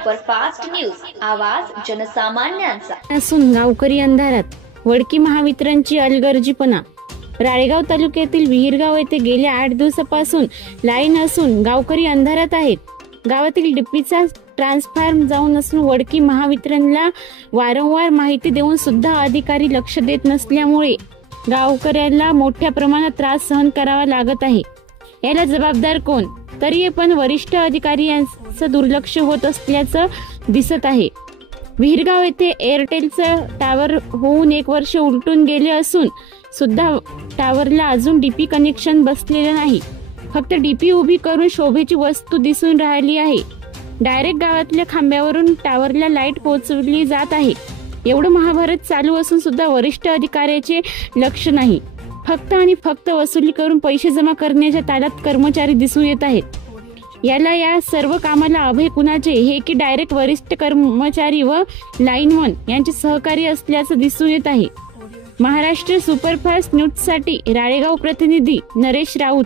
Superfast news, आवाज जनसामान्यांचा। असून गावकरी अंधारात, वडकी महावितरणची अलगर्जीपणा। राळेगाव तालुक्यातील विहिरगाव येथे गेल्या 8 दिवसापासून लाईन असून गावकरी अंधारात आहेत। गावातील डीपीचा ट्रान्सफॉर्म जाऊन असून वडकी महावितरणला वारंवार माहिती देऊन सुद्धा अधिकारी लक्ष देत नसल्यामुळे गावकऱ्यांना मोठ्या प्रमाणात त्रास सहन करावा लागत आहे। याला जबाबदार कोण? तरी पण वरिष्ठ अधिकारी यांचं दुर्लक्ष होत असल्याचं दिसत आहे। विहिरगाव येथे एअरटेलचं टावर होऊन 1 वर्ष उलटून गेले असून सुद्धा टावरला अजून डीपी कनेक्शन बसलेलं नाही। फक्त डीपी उभी करून शोभेची वस्तू दिसून राहिली आहे। डायरेक्ट गावातल्या खांब्यावरून टावरला लाईट पोहोचवली जात आहे। एवढं महाभारत चालू असून सुद्धा वरिष्ठ अधिकाऱ्याचे लक्ष नाही। फक्त आणि फक्त वसुली करून पैसे जमा करण्याच्या तालात कर्मचारी दिसून येत आहेत। या सर्व कामाला अभय कुणाचे हे की डायरेक्ट वरिष्ठ कर्मचारी व लाईनमन यांचे सहकारी असल्याचं दिसून येत आहे। महाराष्ट्र सुपरफास्ट न्यूज साठी राळेगाव प्रतिनिधी नरेश राऊत।